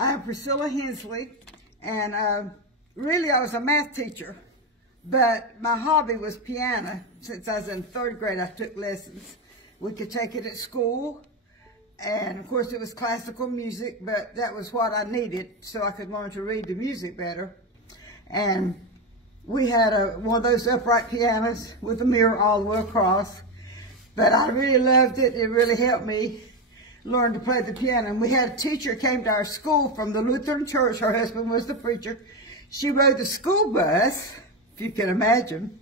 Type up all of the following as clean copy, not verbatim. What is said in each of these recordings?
I am Priscilla Hensley, and really I was a math teacher, but my hobby was piano. Since I was in 3rd grade, I took lessons. We could take it at school, and of course it was classical music, but that was what I needed so I could learn to read the music better. And we had one of those upright pianos with a mirror all the way across, but I really loved it. It really helped me learn to play the piano. And we had a teacher came to our school from the Lutheran church. Her husband was the preacher. She rode the school bus, if you can imagine.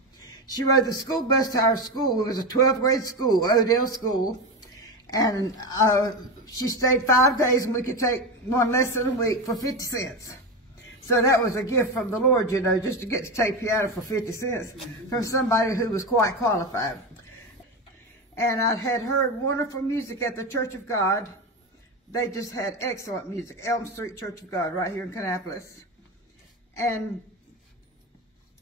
She rode the school bus to our school. It was a 12th grade school, Odell School. And she stayed 5 days, and we could take one lesson a week for 50 cents. So that was a gift from the Lord, you know, just to get to take piano for 50 cents from somebody who was quite qualified. And I had heard wonderful music at the Church of God. They just had excellent music. Elm Street Church of God right here in Kannapolis. And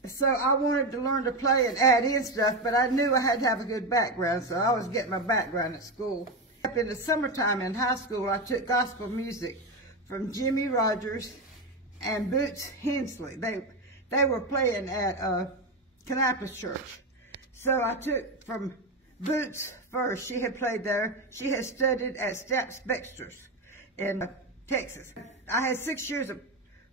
so I wanted to learn to play and add in stuff, but I knew I had to have a good background, so I was getting my background at school. Up in the summertime in high school, I took gospel music from Jimmy Rogers and Boots Hensley. They were playing at Kannapolis Church. So I took from Boots first. She had played there. She had studied at Stapp Spexter's in Texas. I had 6 years of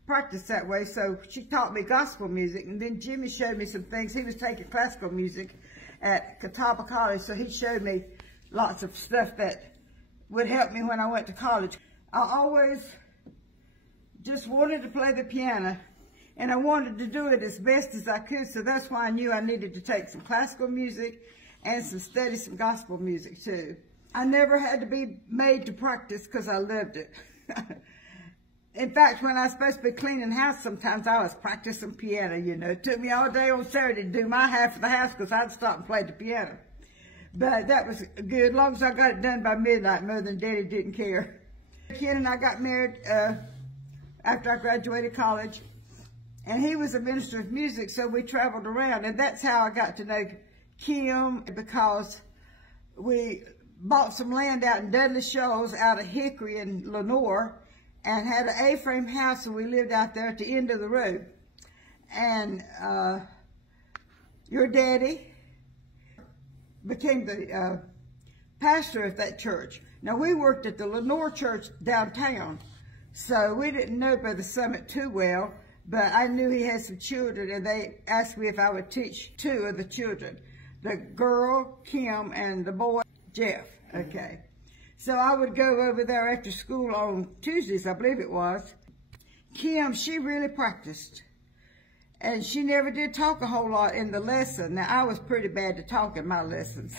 practice that way, so she taught me gospel music, and then Jimmy showed me some things. He was taking classical music at Catawba College, so he showed me lots of stuff that would help me when I went to college. I always just wanted to play the piano, and I wanted to do it as best as I could, so that's why I knew I needed to take some classical music and study some gospel music too. I never had to be made to practice because I loved it. In fact, when I was supposed to be cleaning house, sometimes I was practicing piano, you know. It took me all day on Saturday to do my half of the house because I'd stop and play the piano. But that was good, as long as I got it done by midnight. Mother and Daddy didn't care. Ken and I got married after I graduated college, and he was a minister of music, so we traveled around, and that's how I got to know Kim, because we bought some land out in Dudley Shoals out of Hickory and Lenore, and had an A-frame house, and we lived out there at the end of the road. And your daddy became the pastor of that church. Now, we worked at the Lenore church downtown, so we didn't know Brother Summit too well, but I knew he had some children, and they asked me if I would teach 2 of the children, the girl, Kim, and the boy, Jeff. Okay. So I would go over there after school on Tuesdays, I believe it was. Kim, she really practiced, and she never did talk a whole lot in the lesson. Now, I was pretty bad to talk in my lessons.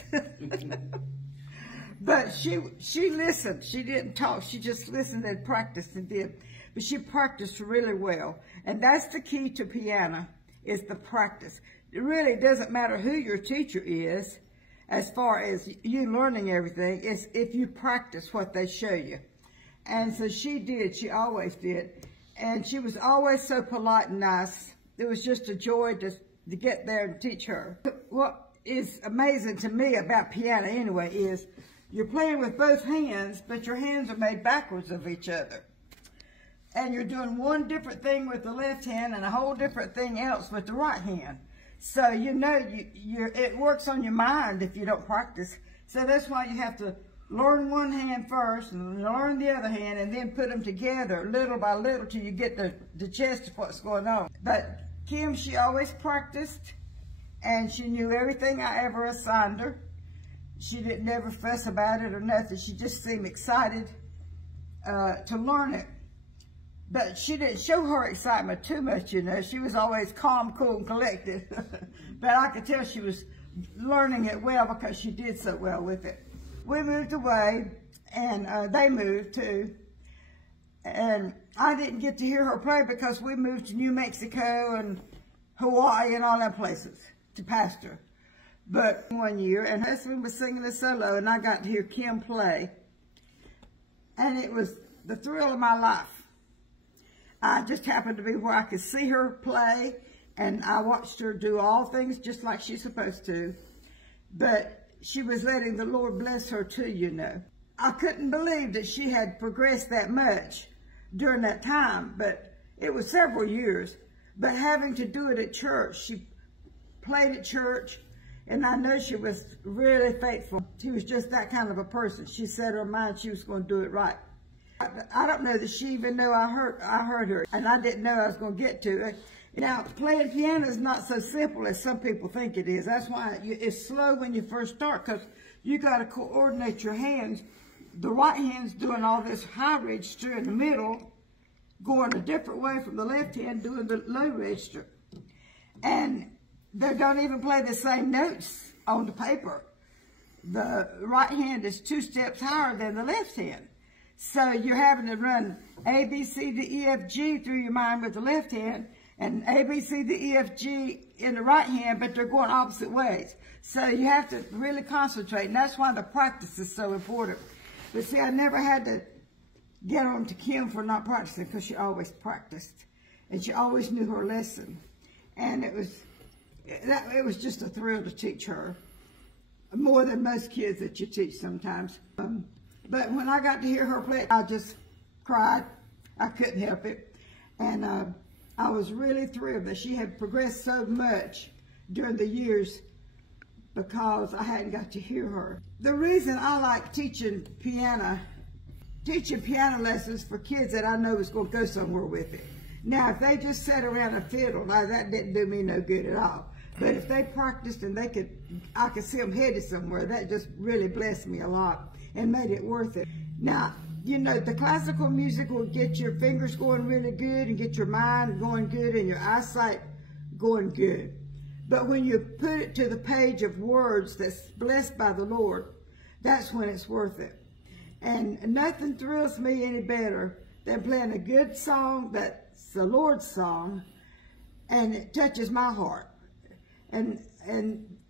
But she listened. She didn't talk. She just listened and practiced and did. But she practiced really well. And that's the key to piano, is the practice. It really doesn't matter who your teacher is as far as you learning everything. It's if you practice what they show you. And so she did. She always did. And she was always so polite and nice. It was just a joy to get there and teach her. What is amazing to me about piano anyway is you're playing with both hands, but your hands are made backwards of each other. And you're doing one different thing with the left hand and a whole different thing else with the right hand. So you know it works on your mind if you don't practice. So that's why you have to learn one hand first and learn the other hand, and then put them together little by little till you get the gist of what's going on. But Kim, she always practiced, and she knew everything I ever assigned her. She didn't ever fuss about it or nothing. She just seemed excited to learn it. But she didn't show her excitement too much, you know. She was always calm, cool, and collected. But I could tell she was learning it well because she did so well with it. We moved away, and they moved too. And I didn't get to hear her play because we moved to New Mexico and Hawaii and all them places to pastor. But one year, and her husband was singing a solo, and I got to hear Kim play. And it was the thrill of my life. I just happened to be where I could see her play, and I watched her do all things just like she's supposed to. But she was letting the Lord bless her too, you know. I couldn't believe that she had progressed that much. during that time, but it was several years. But having to do it at church, she played at church, and I know she was really faithful. She was just that kind of a person. She set her mind she was going to do it right. I don't know that she even knew I heard her, and I didn't know I was going to get to it. Now, playing piano is not so simple as some people think it is. That's why it's slow when you first start, because you got to coordinate your hands. The right hand's doing all this high register in the middle, going a different way from the left hand doing the low register. And they don't even play the same notes on the paper. The right hand is 2 steps higher than the left hand. So you're having to run A, B, C, D, E, F, G through your mind with the left hand, and A, B, C, D, E, F, G in the right hand, but they're going opposite ways. So you have to really concentrate, and that's why the practice is so important. But see, I never had to get on to Kim for not practicing, because she always practiced, and she always knew her lesson. And it was just a thrill to teach her, more than most kids that you teach sometimes. But when I got to hear her play, I just cried. I couldn't help it. And I was really thrilled that she had progressed so much during the years, because I hadn't got to hear her. The reason I like teaching piano lessons for kids that I know is going to go somewhere with it. Now, if they just sat around and fiddled, that didn't do me no good at all. But if they practiced and I could see them headed somewhere, that just really blessed me a lot and made it worth it. Now, you know, the classical music will get your fingers going really good and get your mind going good and your eyesight going good. But when you put it to the page of words that's blessed by the Lord, that's when it's worth it. And nothing thrills me any better than playing a good song that's the Lord's song, and it touches my heart. And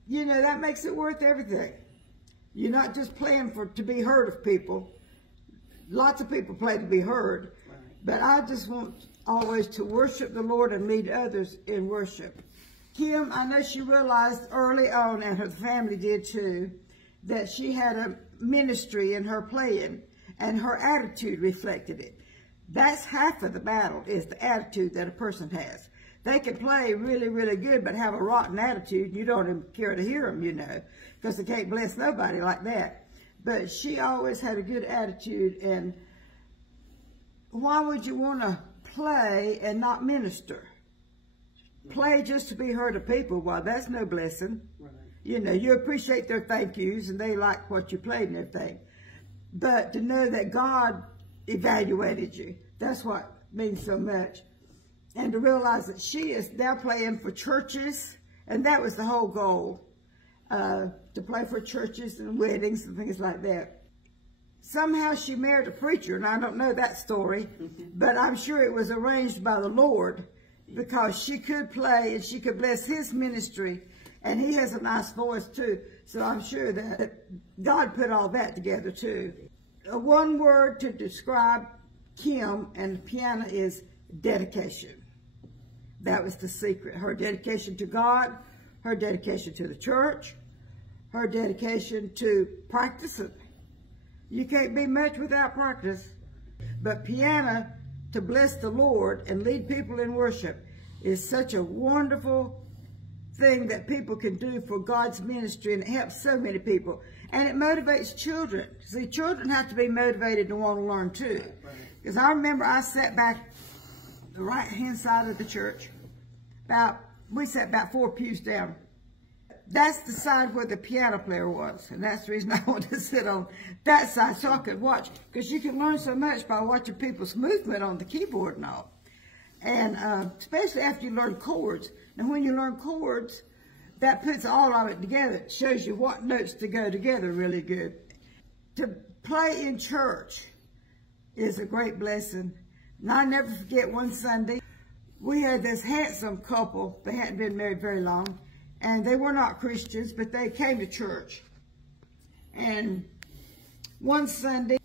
you know, that makes it worth everything. You're not just playing to be heard of people. Lots of people play to be heard, but I just want always to worship the Lord and lead others in worship. Kim, I know she realized early on, and her family did too, that she had a ministry in her playing, and her attitude reflected it. That's half of the battle, is the attitude that a person has. They can play really, really good, but have a rotten attitude. You don't even care to hear them, you know, because they can't bless nobody like that. But she always had a good attitude, and why would you want to play and not minister? Play just to be heard of people, well, that's no blessing. Right. You know, you appreciate their thank yous, and they like what you played and everything. But to know that God evaluated you, that's what means so much. And to realize that she is now playing for churches, and that was the whole goal, to play for churches and weddings and things like that. Somehow she married a preacher, and I don't know that story, but I'm sure it was arranged by the Lord, because she could play and she could bless his ministry, and he has a nice voice too. So I'm sure that God put all that together too. One word to describe Kim and the piano is dedication. That was the secret. Her dedication to God, her dedication to the church, her dedication to practicing. You can't be much without practice. But piano, to bless the Lord and lead people in worship, is such a wonderful thing that people can do for God's ministry, and it helps so many people. And it motivates children. See, children have to be motivated to want to learn too. Because I remember I sat back the right-hand side of the church. We sat about 4 pews down. That's the side where the piano player was, and that's the reason I wanted to sit on that side, so I could watch, because you can learn so much by watching people's movement on the keyboard and all. And especially after you learn chords. And when you learn chords, that puts all of it together. It shows you what notes to go together really good. To play in church is a great blessing. And I never forget one Sunday, we had this handsome couple. They hadn't been married very long, and they were not Christians, but they came to church. And one Sunday,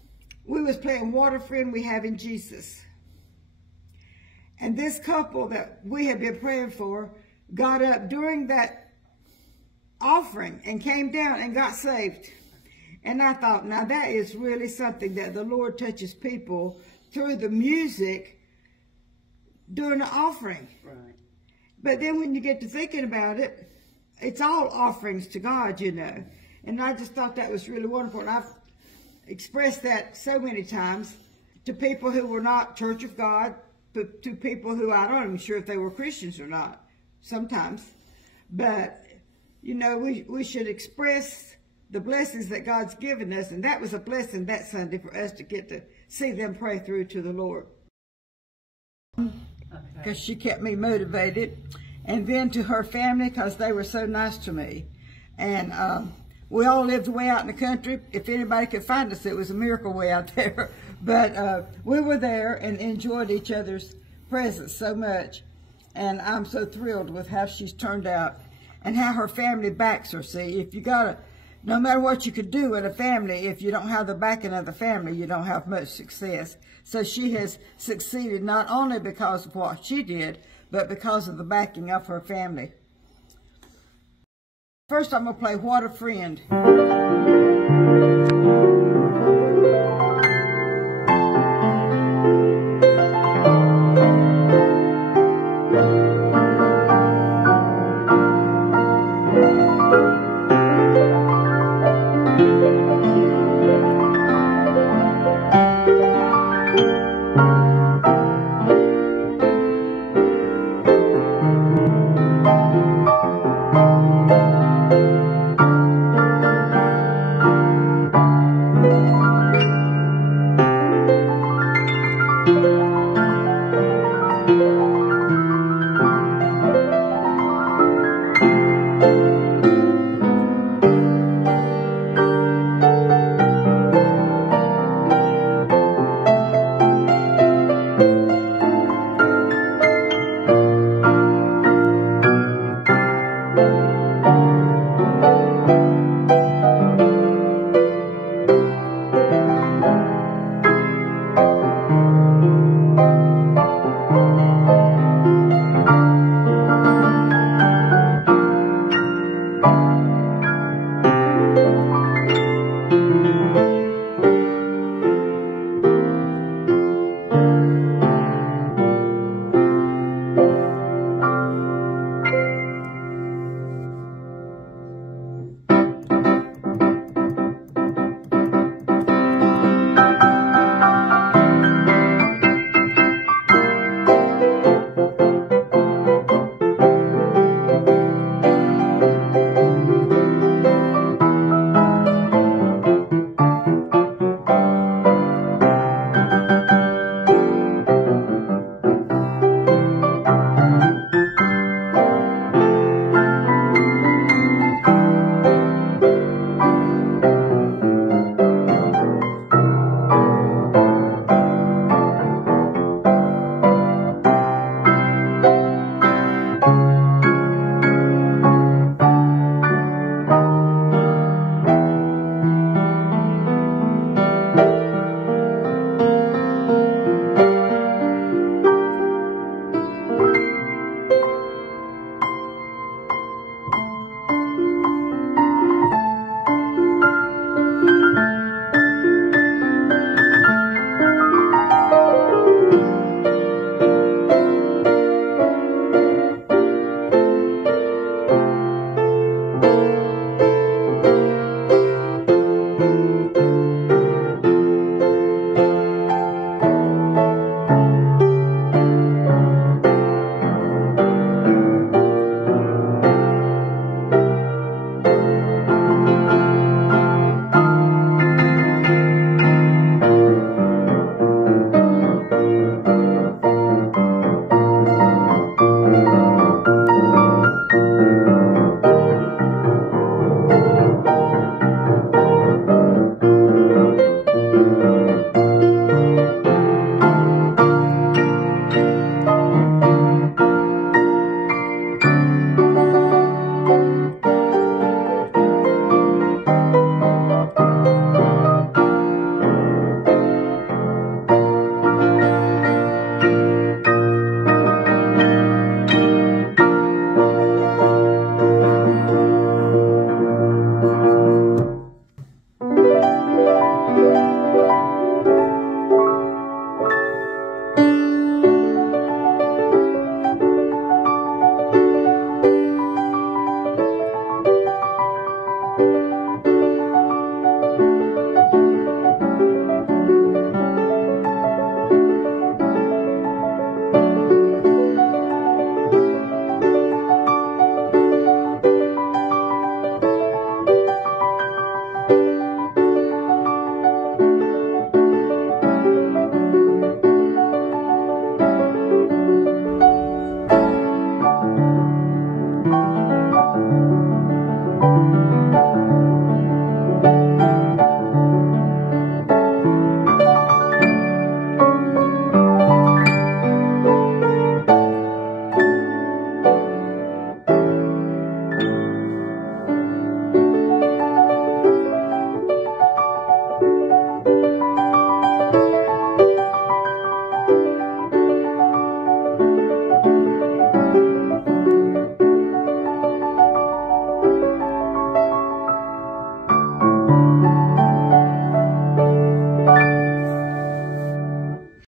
we was playing What a Friend We Have in Jesus. And this couple that we had been praying for got up during that offering and came down and got saved. And I thought, now that is really something, that the Lord touches people through the music during the offering. Right. But then when you get to thinking about it, it's all offerings to God, you know. And I just thought that was really wonderful. And I've expressed that so many times to people who were not Church of God, but to people who I don't even sure if they were Christians or not, sometimes. But, you know, we should express the blessings that God's given us. And that was a blessing that Sunday for us to get to see them pray through to the Lord. Because she kept me motivated. And then to her family, because they were so nice to me. And we all lived way out in the country. If anybody could find us, it was a miracle way out there. But we were there and enjoyed each other's presence so much. And I'm so thrilled with how she's turned out and how her family backs her. See, if you gotta, no matter what you could do in a family, if you don't have the backing of the family, you don't have much success. So she has succeeded not only because of what she did, but because of the backing of her family. First, I'm going to play What a Friend.